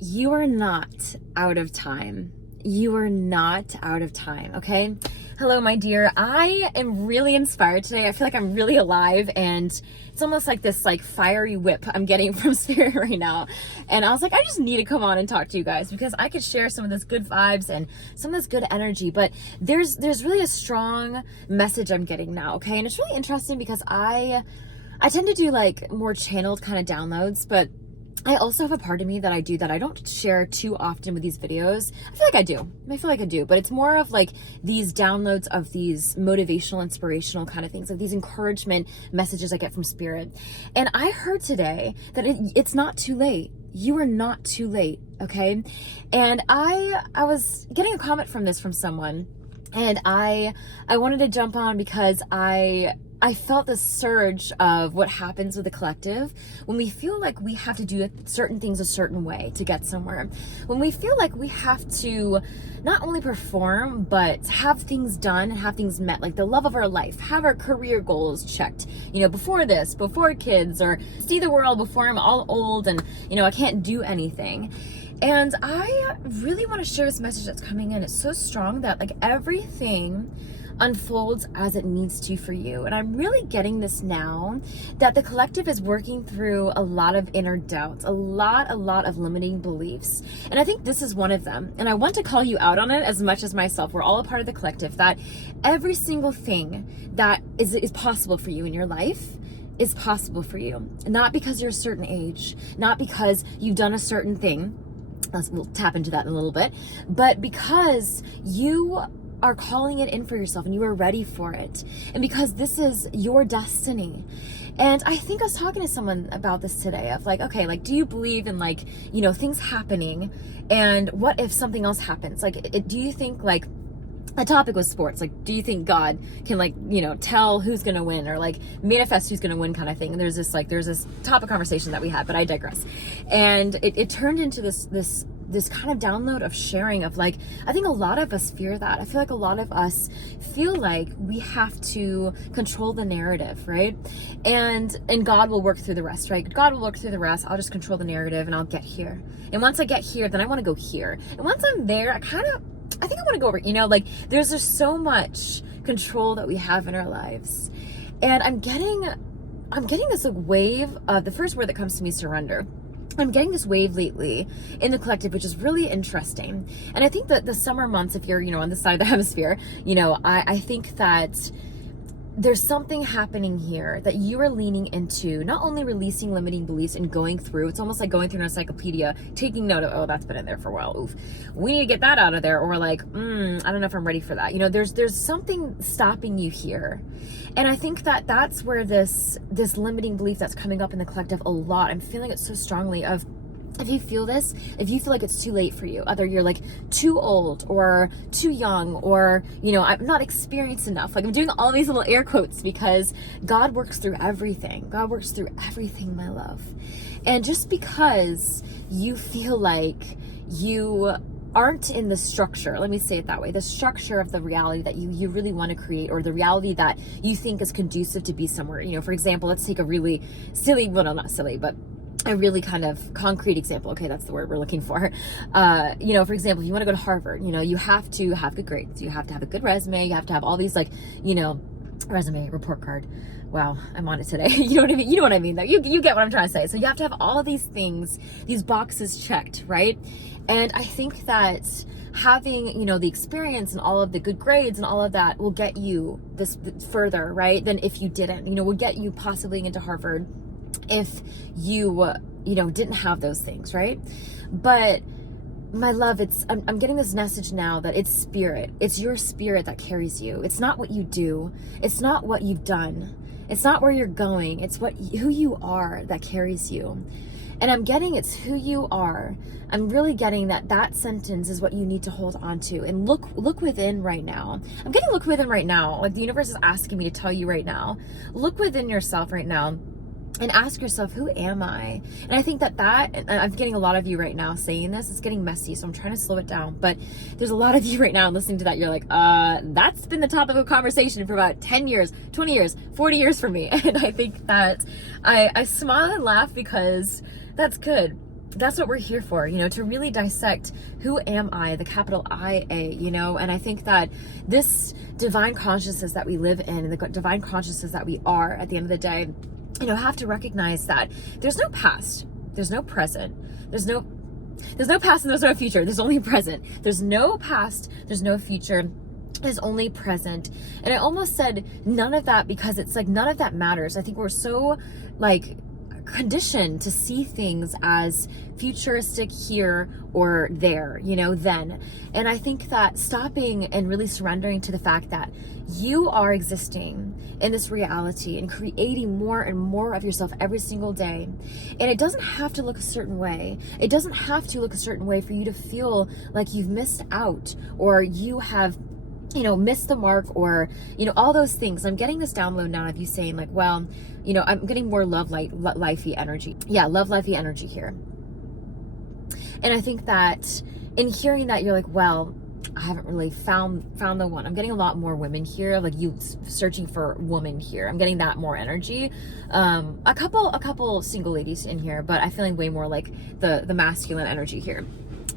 You are not out of time. You are not out of time, okay? Hello, my dear. I am really inspired today. I feel like I'm really alive, and it's almost like this fiery whip I'm getting from Spirit right now. And I was like, I just need to come on and talk to you guys because I could share some of this good vibes and some of this good energy. But there's really a strong message I'm getting now, okay? And it's really interesting because I tend to do more channeled kind of downloads, but I also have a part of me that I do that I don't share too often with these videos. I feel like I do, but it's more of these downloads of these motivational, inspirational kind of things, like these encouragement messages I get from Spirit. And I heard today that it's not too late. You are not too late, okay? And I was getting a comment from someone, and I wanted to jump on because I felt the surge of what happens with the collective when we feel like we have to do certain things a certain way to get somewhere. When we feel like we have to not only perform, but have things done and have things met, like the love of our life, have our career goals checked, before kids, or see the world before I'm all old and, I can't do anything. And I really want to share this message that's coming in. It's so strong that everything unfolds as it needs to for you. And I'm really getting this now that the collective is working through a lot of inner doubts, a lot of limiting beliefs. And I think this is one of them. And I want to call you out on it as much as myself. We're all a part of the collective, that every single thing that is possible for you in your life is possible for you. Not because you're a certain age, not because you've done a certain thing. We'll tap into that in a little bit, but because you are calling it in for yourself and you are ready for it, and because this is your destiny. And I think I was talking to someone about this today of okay, do you believe in things happening, and what if something else happens? Do you think the topic was sports. Do you think God can tell who's going to win, or manifest who's going to win kind of thing? And there's this topic conversation that we had, but I digress. And it turned into this kind of download of sharing of I think a lot of us fear that. I feel like a lot of us feel like we have to control the narrative, right? And God will work through the rest, right? God will work through the rest. I'll just control the narrative and I'll get here. And once I get here, then I want to go here. And once I'm there, I think I want to go over, there's just so much control that we have in our lives. And I'm getting this wave of, the first word that comes to me is surrender. I'm getting this wave lately in the collective, which is really interesting. And I think that the summer months, if you're, on this side of the hemisphere, I think that there's something happening here that you are leaning into, not only releasing limiting beliefs and going through, it's almost like going through an encyclopedia, taking note of, oh, that's been in there for a while. Oof. We need to get that out of there. Or I don't know if I'm ready for that. There's something stopping you here. And I think that that's where this limiting belief that's coming up in the collective a lot, I'm feeling it so strongly of, if you feel this, if you feel like it's too late for you, either you're too old or too young, or, I'm not experienced enough. I'm doing all these little air quotes because God works through everything. God works through everything, my love. And just because you feel like you aren't in the structure, let me say it that way, the structure of the reality that you really want to create, or the reality that you think is conducive to be somewhere. For example, let's take a really silly, well, no, not silly, but a really kind of concrete example. Okay, that's the word we're looking for. For example, if you want to go to Harvard, you have to have good grades. You have to have a good resume. You have to have all these resume, report card. Wow, I'm on it today. You know what I mean? You know what I mean, though. You get what I'm trying to say. So you have to have all of these things, these boxes checked, right? And I think that having, the experience and all of the good grades and all of that will get you this further, right? Than if you didn't, will get you possibly into Harvard if you didn't have those things, right? But my love, I'm getting this message now that it's spirit. It's your spirit that carries you. It's not what you do. It's not what you've done. It's not where you're going. It's who you are that carries you. And I'm getting it's who you are. I'm really getting that sentence is what you need to hold on to. And look within right now. I'm getting look within right now. The universe is asking me to tell you right now. Look within yourself right now. And ask yourself, who am I? And I think that I'm getting a lot of you right now saying this. It's getting messy, so I'm trying to slow it down. But there's a lot of you right now listening to that. You're that's been the topic of conversation for about 10 years, 20 years, 40 years for me. And I think that I smile and laugh because that's good. that's what we're here for, to really dissect who am I, the capital IA, and I think that this divine consciousness that we live in, and the divine consciousness that we are at the end of the day, have to recognize that there's no past, there's no present, there's no past and there's no future, there's only present. There's no past, there's no future, is only present. And I almost said none of that because it's like none of that matters. I think we're so like conditioned to see things as futuristic here or there, then. And I think that stopping and really surrendering to the fact that you are existing in this reality and creating more and more of yourself every single day. And it doesn't have to look a certain way. It doesn't have to look a certain way for you to feel like you've missed out or you have miss the mark or, all those things. I'm getting this download now of you saying like, well, I'm getting more lifey energy. Yeah, lifey energy here. And I think that in hearing that, you're like, well, I haven't really found the one. I'm getting a lot more women here, like you searching for woman here. I'm getting that more energy. A couple single ladies in here, but I'm feeling way more like the masculine energy here.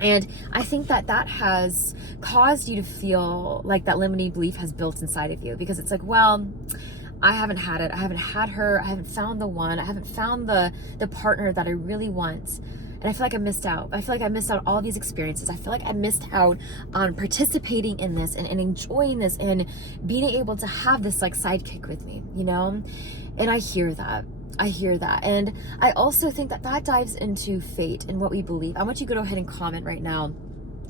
And I think that has caused you to feel like that limiting belief has built inside of you, because it's like, well, I haven't had it. I haven't had her. I haven't found the one. I haven't found the partner that I really want. And I feel like I missed out. I feel like I missed out all these experiences. I feel like I missed out on participating in this and enjoying this and being able to have this like sidekick with me, And I hear that. And I also think that dives into fate and what we believe. I want you to go ahead and comment right now.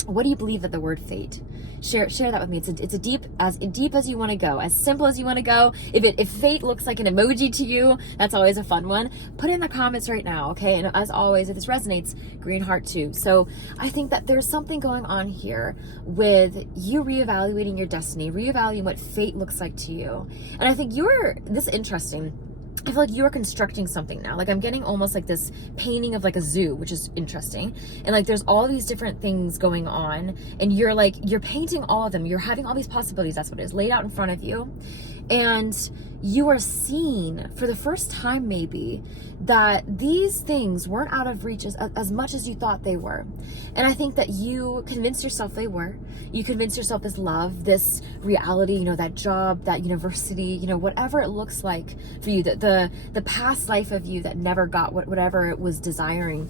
What do you believe that the word fate? Share that with me. It's a deep as you want to go, as simple as you want to go. If fate looks like an emoji to you, that's always a fun one. Put it in the comments right now, okay? And as always, if this resonates, green heart too. So I think that there's something going on here with you reevaluating your destiny, reevaluating what fate looks like to you. And I think this is interesting. I feel like you're constructing something now. Like I'm getting almost like this painting of like a zoo, which is interesting. And like there's all these different things going on and you're painting all of them. You're having all these possibilities. That's what it is, laid out in front of you. And you are seeing for the first time maybe that these things weren't out of reach as much as you thought they were. And I think that you convinced yourself they were. You convinced yourself this love, this reality, that job, that university, whatever it looks like for you, the past life of you that never got whatever it was desiring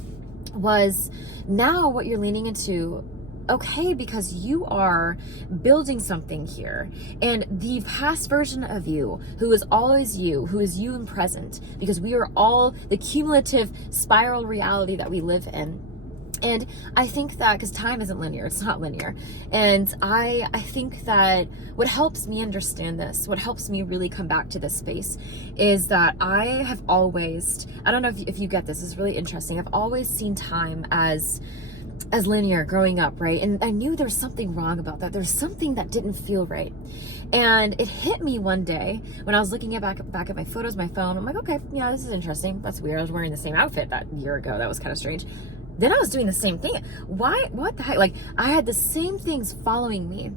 was now what you're leaning into. Okay, because you are building something here, and the past version of you, who is always you, who is you in present, because we are all the cumulative spiral reality that we live in. And I think that because time isn't linear, it's not linear. And I think that what helps me understand this, what helps me really come back to this space is that I have always, I don't know if you get this, it's really interesting. I've always seen time as linear growing up, right? And I knew there was something wrong about that. There's something that didn't feel right. And it hit me one day when I was looking back at my photos, my phone. I'm like, okay, yeah, this is interesting. That's weird. I was wearing the same outfit that year ago. That was kind of strange. Then I was doing the same thing. Why? What the heck? Like I had the same things following me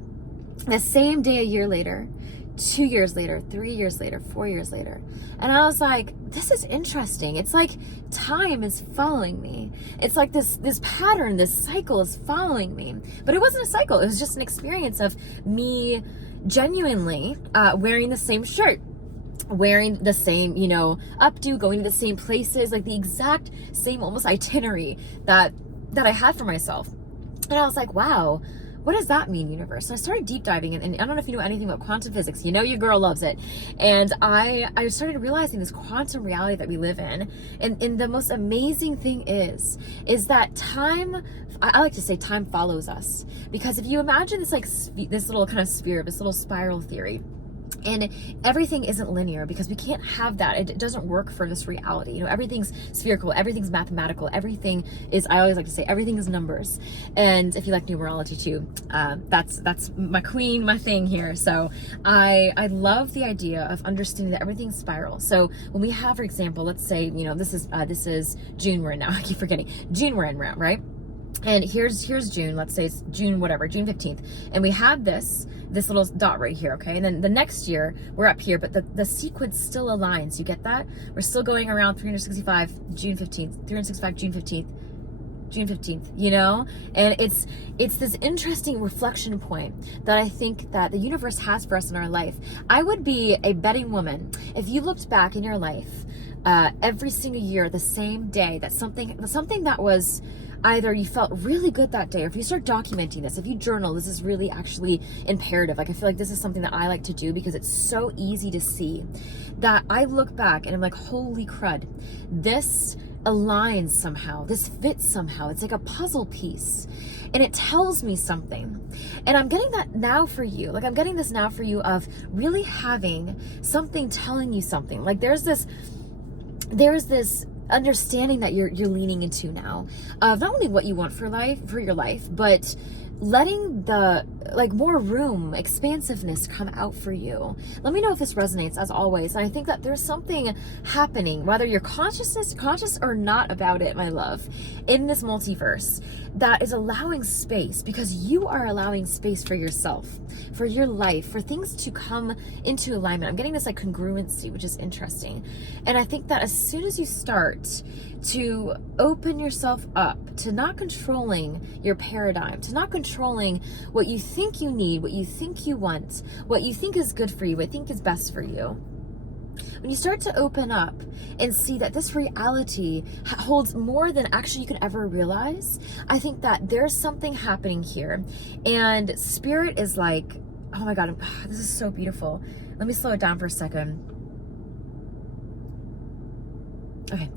the same day a year later, 2 years later, 3 years later, 4 years later. And I was like, this is interesting. It's like time is following me. It's like this pattern, this cycle is following me. But it wasn't a cycle. It was just an experience of me genuinely wearing the same shirt, wearing the same, updo, going to the same places, like the exact same almost itinerary that I had for myself. And I was like, wow, what does that mean, universe? And I started deep diving, and I don't know if you know anything about quantum physics. Your girl loves it. And I started realizing this quantum reality that we live in. And the most amazing thing is that time, I like to say time follows us. Because if you imagine this, like this little kind of sphere, this little spiral theory, and everything isn't linear because we can't have that. It doesn't work for this reality. Everything's spherical, everything's mathematical, everything is, I always like to say, everything is numbers. And if you like numerology too, that's my queen, my thing here. So I love the idea of understanding that everything's spiral. So when we have, for example, let's say, this is June we're in now. I keep forgetting. June we're in, right? And here's June, let's say it's June 15th. And we have this little dot right here, okay? And then the next year, we're up here, but the sequence still aligns. You get that? We're still going around 365 June 15th, June 15th, you know? And it's this interesting reflection point that I think that the universe has for us in our life. I would be a betting woman if you looked back in your life every single year, the same day, that something that was either you felt really good that day, or if you start documenting this, if you journal, this is really actually imperative. Like, I feel like this is something that I like to do because it's so easy to see that I look back and I'm like, holy crud, this aligns somehow, this fits somehow. It's like a puzzle piece and it tells me something. And I'm getting that now for you. Like, I'm getting this now for you of really having something telling you something. Like, there's this understanding that you're leaning into now of not only what you want for your life, but letting the more room, expansiveness come out for you. Let me know if this resonates, as always. And I think that there's something happening, whether you're conscious or not about it, my love, in this multiverse that is allowing space, because you are allowing space for yourself, for your life, for things to come into alignment. I'm getting this congruency, which is interesting. And I think that as soon as you start to open yourself up to not controlling your paradigm, to not controlling what you think you need, what you think you want, what you think is good for you, what you think is best for you. When you start to open up and see that this reality holds more than actually you can ever realize, I think that there's something happening here. And spirit is like, oh my God, this is so beautiful. Let me slow it down for a second. Okay.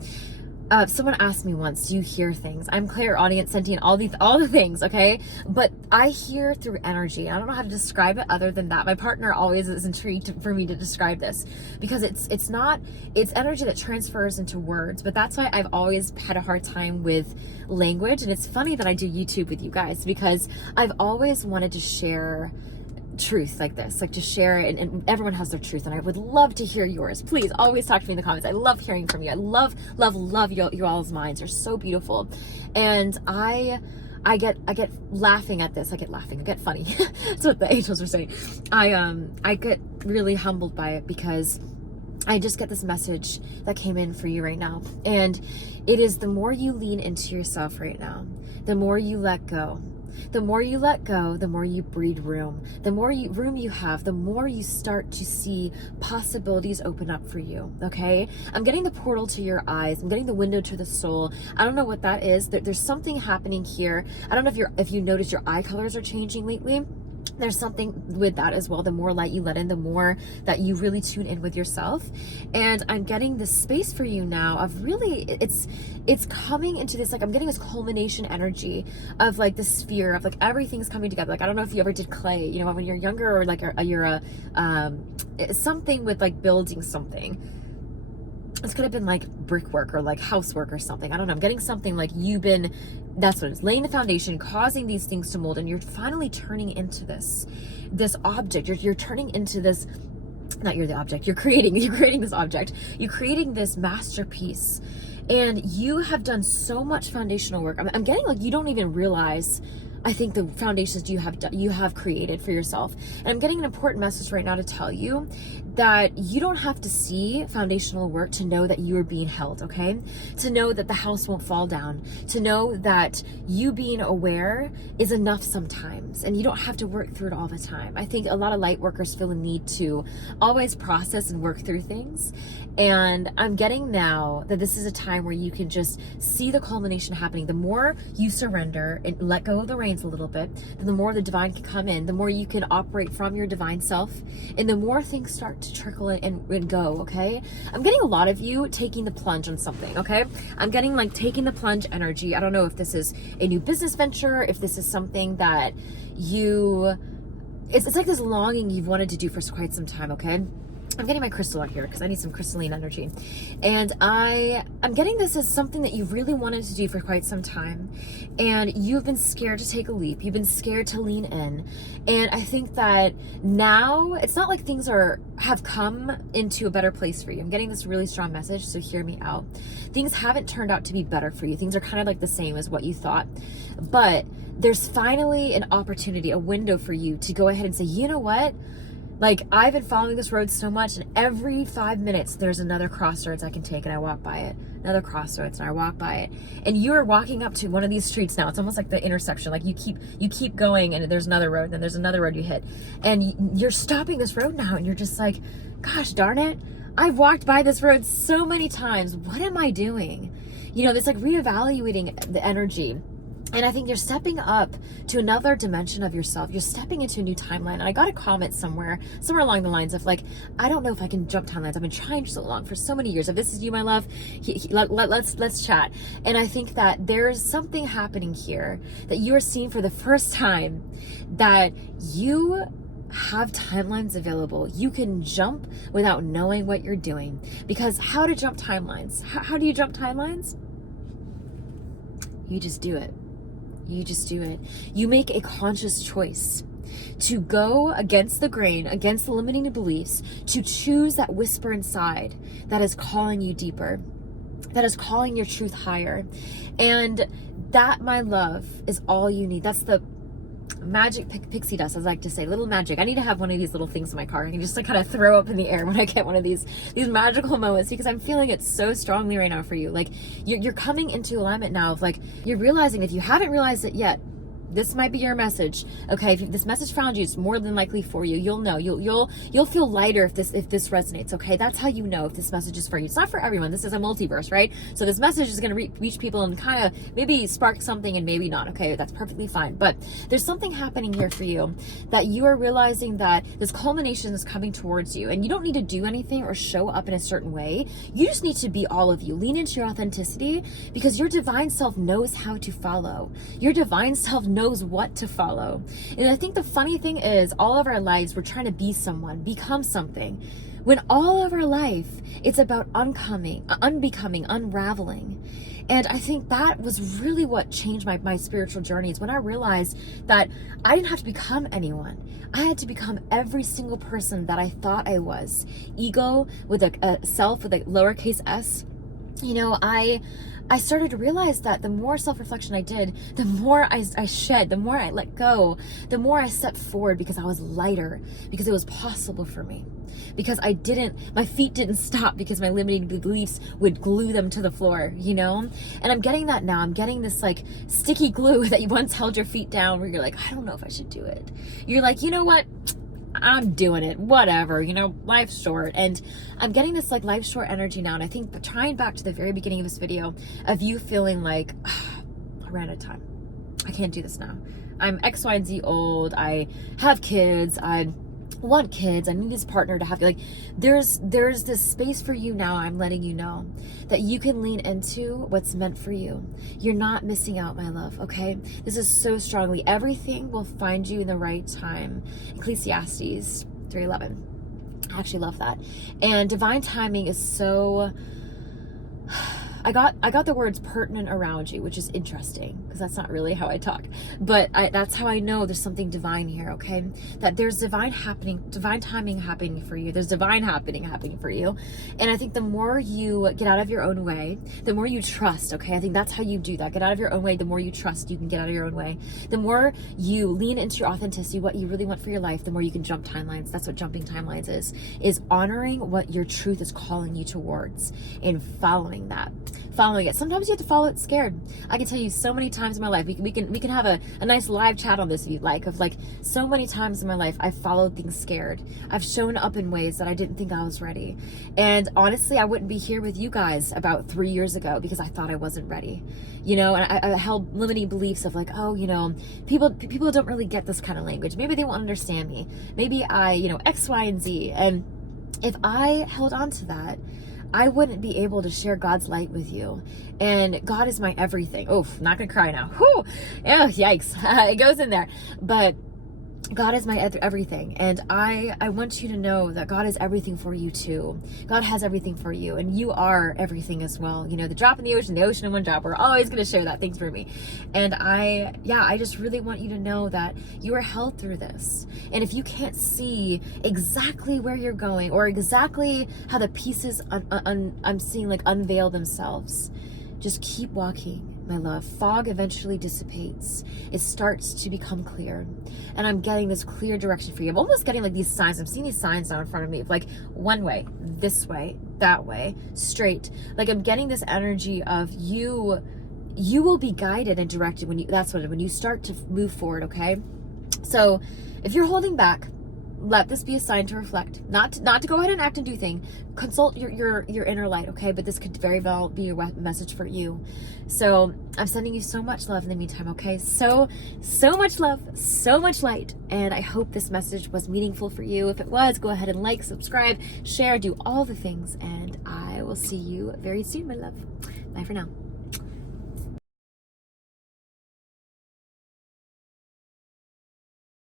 Someone asked me once, do you hear things? I'm clairaudient, sentient, all the things, okay? But I hear through energy. I don't know how to describe it other than that. My partner always is intrigued for me to describe this, because it's energy that transfers into words. But that's why I've always had a hard time with language. And it's funny that I do YouTube with you guys, because I've always wanted to share truth like this, like to share it, and everyone has their truth, and I would love to hear yours. Please always talk to me in the comments. I love hearing from you. I love you all's minds are so beautiful. And I get laughing at this. I get funny. That's what the angels are saying. I get really humbled by it, because I just get this message that came in for you right now. And it is, the more you lean into yourself right now, the more you let go. The more you let go, the more you breed room. The more room you have, the more you start to see possibilities open up for you, okay? I'm getting the portal to your eyes. I'm getting the window to the soul. I don't know what that is. There's something happening here. I don't know if you notice your eye colors are changing lately. There's something with that as well. The more light you let in, the more that you really tune in with yourself. And I'm getting this space for you now of really, it's coming into this, I'm getting this culmination energy of the sphere of everything's coming together. I don't know if you ever did clay, when you're younger, or you're something with building something. This could have been brickwork or housework or something. I don't know. I'm getting something that's what it is, laying the foundation, causing these things to mold, and you're finally turning into this object. You're turning into this, not you're the object, you're creating this object. You're creating this masterpiece. And you have done so much foundational work. I'm getting you don't even realize, I think, the foundations you have created for yourself. And I'm getting an important message right now to tell you that you don't have to see foundational work to know that you are being held, okay? To know that the house won't fall down. To know that you being aware is enough sometimes, and you don't have to work through it all the time. I think a lot of light workers feel a need to always process and work through things. And I'm getting now that this is a time where you can just see the culmination happening. The more you surrender and let go of the reins a little bit, then the more the divine can come in, the more you can operate from your divine self, and the more things start to trickle in and go, okay? I'm getting a lot of you taking the plunge on something, okay? I'm getting taking the plunge energy. I don't know if this is a new business venture, if this is something that it's this longing you've wanted to do for quite some time, okay? I'm getting my crystal out here because I need some crystalline energy. And I'm getting this as something that you've really wanted to do for quite some time. And you've been scared to take a leap. You've been scared to lean in. And I think that now it's not like things have come into a better place for you. I'm getting this really strong message, so hear me out. Things haven't turned out to be better for you. Things are kind of the same as what you thought. But there's finally an opportunity, a window for you to go ahead and say, you know what? Like, I've been following this road so much, and every 5 minutes there's another crossroads I can take, and I walk by it. Another crossroads, and I walk by it. And you're walking up to one of these streets now. It's almost like the intersection. Like, you keep going, and there's another road, and then there's another road you hit. And you're stopping this road now, and you're just like, gosh darn it, I've walked by this road so many times. What am I doing? You know, it's like reevaluating the energy. And I think you're stepping up to another dimension of yourself. You're stepping into a new timeline. And I got a comment somewhere along the lines of like, I don't know if I can jump timelines. I've been trying so long, for so many years. If this is you, my love, let's chat. And I think that there's something happening here that you are seeing for the first time, that you have timelines available. You can jump without knowing what you're doing. Because how to jump timelines? How do you jump timelines? You just do it. You just do it. You make a conscious choice to go against the grain, against the limiting beliefs, to choose that whisper inside that is calling you deeper, that is calling your truth higher. And that, my love, is all you need. That's the magic pixie dust, as I like to say, little magic. I need to have one of these little things in my car. I can just like kind of throw up in the air when I get one of these magical moments, because I'm feeling it so strongly right now for you. Like, you're coming into alignment now of like, you're realizing, if you haven't realized it yet, this might be your message. Okay, if this message found you, it's more than likely for you. You'll know. You'll feel lighter if this resonates. Okay, that's how you know if this message is for you. It's not for everyone. This is a multiverse, right? So this message is going to reach people and kind of maybe spark something and maybe not. Okay, that's perfectly fine. But there's something happening here for you, that you are realizing that this culmination is coming towards you, and you don't need to do anything or show up in a certain way. You just need to be all of you. Lean into your authenticity, because your divine self knows how to follow. Your divine self knows what to follow. And I think the funny thing is, all of our lives we're trying to be someone, become something, when all of our life it's about unbecoming, unraveling. And I think that was really what changed my spiritual journey, is when I realized that I didn't have to become anyone. I had to become every single person that I thought I was. Ego with a self with a lowercase s. You know, I started to realize that the more self-reflection I did, the more I shed, the more I let go, the more I stepped forward, because I was lighter, because it was possible for me. Because my feet didn't stop because my limiting beliefs would glue them to the floor, you know? And I'm getting that now. I'm getting this like sticky glue that you once held your feet down, where you're like, I don't know if I should do it. You're like, you know what? I'm doing it, whatever, you know, life's short. And I'm getting this like life short energy now. And I think, trying back to the very beginning of this video, of you feeling like, I ran out of time, I can't do this now, I'm X, Y, and Z old, I have kids, I want kids, I need this partner to have, like, there's this space for you now. I'm letting you know that you can lean into what's meant for you. You're not missing out, my love. Okay, this is so strongly, everything will find you in the right time. Ecclesiastes 3:11. I actually love that. And divine timing is so, I got the words pertinent around you, which is interesting, because that's not really how I talk, but that's how I know there's something divine here. Okay, that there's divine timing happening for you. There's divine happening for you. And I think the more you get out of your own way, the more you trust. Okay, I think that's how you do that. Get out of your own way. The more you trust, you can get out of your own way. The more you lean into your authenticity, what you really want for your life, the more you can jump timelines. That's what jumping timelines is honoring what your truth is calling you towards and following it. Sometimes you have to follow it scared. I can tell you so many times in my life, we can have a nice live chat on this if you'd like, of like, so many times in my life I've followed things scared. I've shown up in ways that I didn't think I was ready. And honestly, I wouldn't be here with you guys about 3 years ago because I thought I wasn't ready. You know, and I held limiting beliefs of like, oh, you know, people don't really get this kind of language. Maybe they won't understand me. Maybe I, you know, X, Y, and Z. And if I held on to that, I wouldn't be able to share God's light with you. And God is my everything. Oof, not gonna cry now. Whew. Oh, yikes. It goes in there. But God is my everything. And I want you to know that God is everything for you too. God has everything for you, and you are everything as well. You know, the drop in the ocean in one drop. We're always going to share that. Thanks for me. And I just really want you to know that you are held through this. And if you can't see exactly where you're going, or exactly how the pieces I'm seeing like unveil themselves, just keep walking. my love. Fog eventually dissipates. It starts to become clear. And I'm getting this clear direction for you. I'm almost getting like these signs. I'm seeing these signs now in front of me of like one way, this way, that way, straight. Like I'm getting this energy of you will be guided and directed when you start to move forward, okay? So if you're holding back, let this be a sign to reflect, not to go ahead and act and do things. Consult your inner light, okay? But this could very well be a message for you. So I'm sending you so much love in the meantime, okay? So much love, so much light, and I hope this message was meaningful for you. If it was, go ahead and like, subscribe, share, do all the things, and I will see you very soon, my love. Bye for now.